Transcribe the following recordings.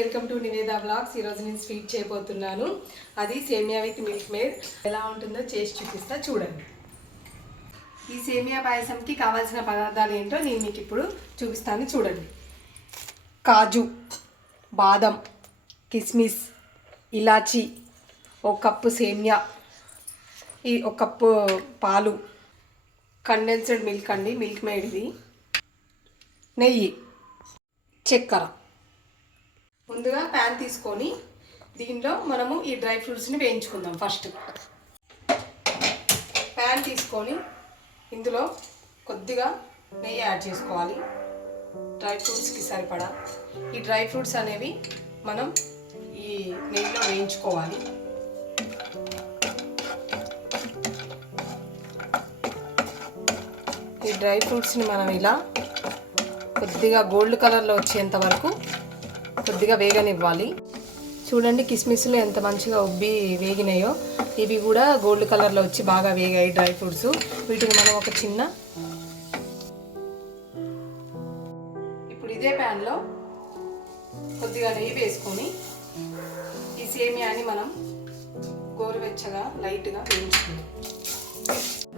Welcome to Nivetha blogs. ఈరోజు నేను sweet చేయబోతున్నాను. అది సేమియా విత్ మిల్క్ మేడ్. ఎలా ఉంటుందో చేసి చూపిస్తా చూడండి. ఈ సేమియా పాయసంకి కావాల్సిన పదార్థాలు ఏంటో నేను మీకు ఇప్పుడు చూపిస్తాను చూడండి. కాజు బాదం కిస్మిస్ ఇలాచి ఒక కప్పు సేమియా ఈ ఒక కప్పు పాలు కండెన్స్డ్ మిల్క్ అండి మిల్క్ మేడ్ది. నెయ్యి చక్కెర. ముందుగా ప్యాన్ తీసుకొని దీనిలో మనము ఈ డ్రై ఫ్రూట్స్ని వేయించుకుందాం ఫస్ట్. ప్యాన్ తీసుకొని ఇందులో కొద్దిగా నెయ్యి యాడ్ చేసుకోవాలి. డ్రై ఫ్రూట్స్కి సరిపడా. ఈ డ్రై ఫ్రూట్స్ అనేవి మనం ఈ నెయ్యిలో వేయించుకోవాలి. ఈ డ్రై ఫ్రూట్స్ని మనం ఇలా కొద్దిగా గోల్డ్ కలర్లో వచ్చేంత వరకు కొద్దిగా వేగనివ్వాలి. చూడండి కిస్మిస్లు ఎంత మంచిగా ఉబ్బి వేగినాయో. ఇవి కూడా గోల్డ్ కలర్లో వచ్చి బాగా వేగాయి డ్రై ఫ్రూట్స్. వీటిని మనం ఒక చిన్న ఇప్పుడు ఇదే ప్యాన్లో కొద్దిగా నెయ్యి వేసుకొని ఈ సేమియాని మనం గోరువెచ్చగా లైట్గా వేయించుకుందాం.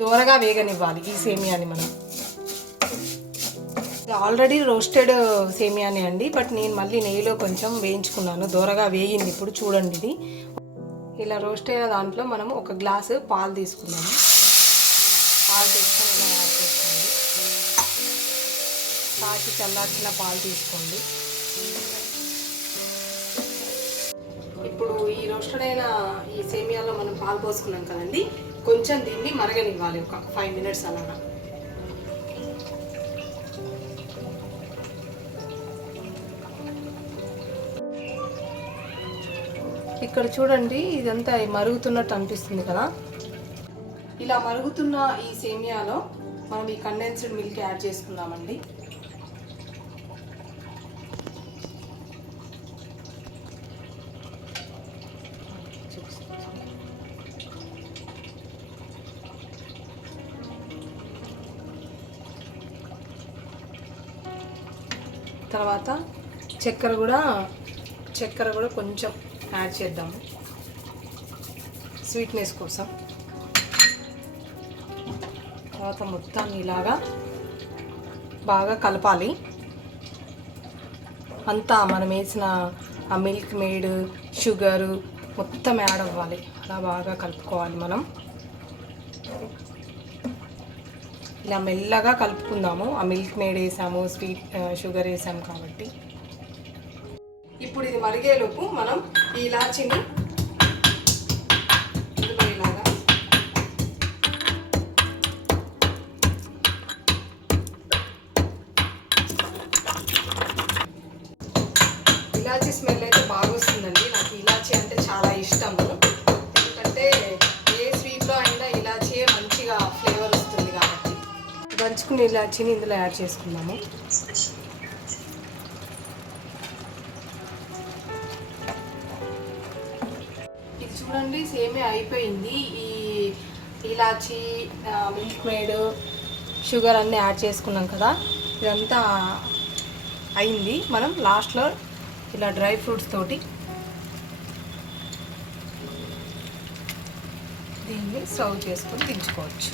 దూరగా వేగనివ్వాలి ఈ సేమియాని మనం. ఆల్రెడీ రోస్టెడ్ సేమియానే అండి బట్ నేను మళ్ళీ నెయ్యిలో కొంచెం వేయించుకున్నాను. దూరగా వేగింది ఇప్పుడు చూడండి ఇది. ఇలా రోస్ట్ అయిన దాంట్లో మనం ఒక గ్లాసు పాలు తీసుకున్నాము. పాలు తీసుకొని ఇలా యాడ్ చేసుకోండి. కాచి చల్లార్చిన పాలు తీసుకోండి. ఇప్పుడు ఈ రోస్టెడ్ అయిన ఈ సేమియాలో మనం పాలు పోసుకున్నాం కదండి కొంచెం దీన్ని మరగనివ్వాలి ఒక ఫైవ్ మినిట్స్ అలాగా. ఇక్కడ చూడండి ఇదంతా మరుగుతున్నట్టు అనిపిస్తుంది కదా. ఇలా మరుగుతున్న ఈ సేమియాలో మనం ఈ కండెన్స్డ్ మిల్క్ యాడ్ చేసుకుందామండి. తర్వాత చక్కెర కూడా చక్కెర కూడా కొంచెం యాడ్ చేద్దాము స్వీట్నెస్ కోసం. తర్వాత మొత్తాన్ని ఇలాగా బాగా కలపాలి. అంతా మనం వేసిన ఆ మిల్క్ మేడ్ షుగరు మొత్తం యాడ్ అవ్వాలి. అలా బాగా కలుపుకోవాలి మనం. ఇలా మెల్లగా కలుపుకుందాము. ఆ మిల్క్ మేడ్ వేసాము స్వీట్ షుగర్ uh, వేసాము కాబట్టి. ఇప్పుడు ఇది మరిగేలోపు మనం ఈ ఇలాచిని ఇలాచీ ఇలాచి స్మెల్ అయితే బాగా వస్తుందండి. నాకు ఇలాచి అంటే చాలా ఇష్టము ఎందుకంటే ఏ స్వీట్లో అయినా ఇలాచియే మంచిగా ఫ్లేవర్ వస్తుంది కాబట్టి. దంచుకున్న ఇలాచిని ఇందులో యాడ్ చేసుకున్నాము ఇది చూడండి సేమే అయిపోయింది. ఈ ఇలాచి మిల్క్ మేడ్ షుగర్ అన్నీ యాడ్ చేసుకున్నాం కదా. ఇదంతా అయింది. మనం లాస్ట్లో ఇలా డ్రై ఫ్రూట్స్ తోటి దీన్ని సర్వ్ చేసుకొని దించుకోవచ్చు.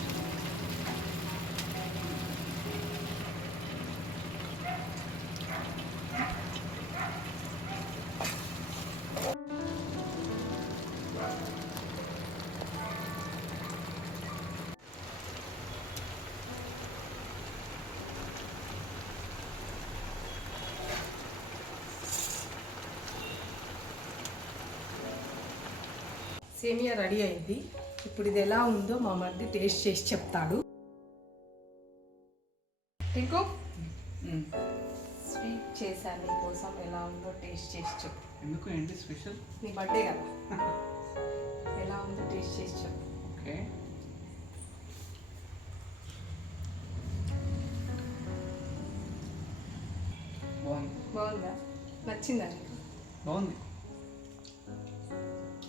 సేమియా రెడీ అయింది. ఇప్పుడు ఇది ఎలా ఉందో మా మధ్య టేస్ట్ చేసి చెప్తాడు. టింకు? స్వీట్ చేశాను నీకోసం ఎలా ఉందో టేస్ట్ చేసి చెప్పు. ఎందుకు ఏంటి స్పెషల్? నీ బర్త్డే కదా. ఎలా ఉందో టేస్ట్ చేసి చెప్పు. ఓకే. బాగుంది. బాగుందా? నచ్చిందా బాగుంది.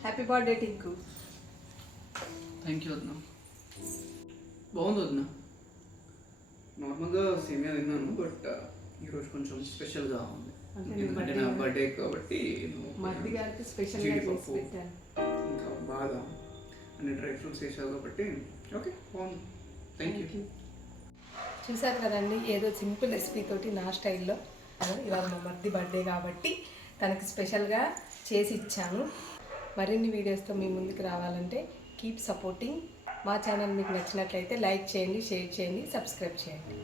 Happy birthday Tinku thank you వదిన బాగుంది వదిన. నార్మల్గా సేమియా తిన్నాను బట్ ఈరోజు కొంచెం స్పెషల్గా ఉంది. ఎందుకంటే నా బర్త్డే కాబట్టి జీడిపప్పు పెట్టాను. ఇంకా బాదం అన్ని డ్రై ఫ్రూట్స్ వేసావు కాబట్టి ఓకే బాగుంది. థ్యాంక్ యూ చూసారు కదండి ఏదో సింపుల్ రెసిపీ తోటి నా స్టైల్లో. ఇవాళ మా మర్ది బర్త్డే కాబట్టి తనకి స్పెషల్గా చేసి ఇచ్చాను. మరిన్ని వీడియోస్తో మీ ముందుకు రావాలంటే కీప్ సపోర్టింగ్ మా ఛానల్ మీకు నచ్చినట్లయితే లైక్ చేయండి షేర్ చేయండి సబ్స్క్రైబ్ చేయండి.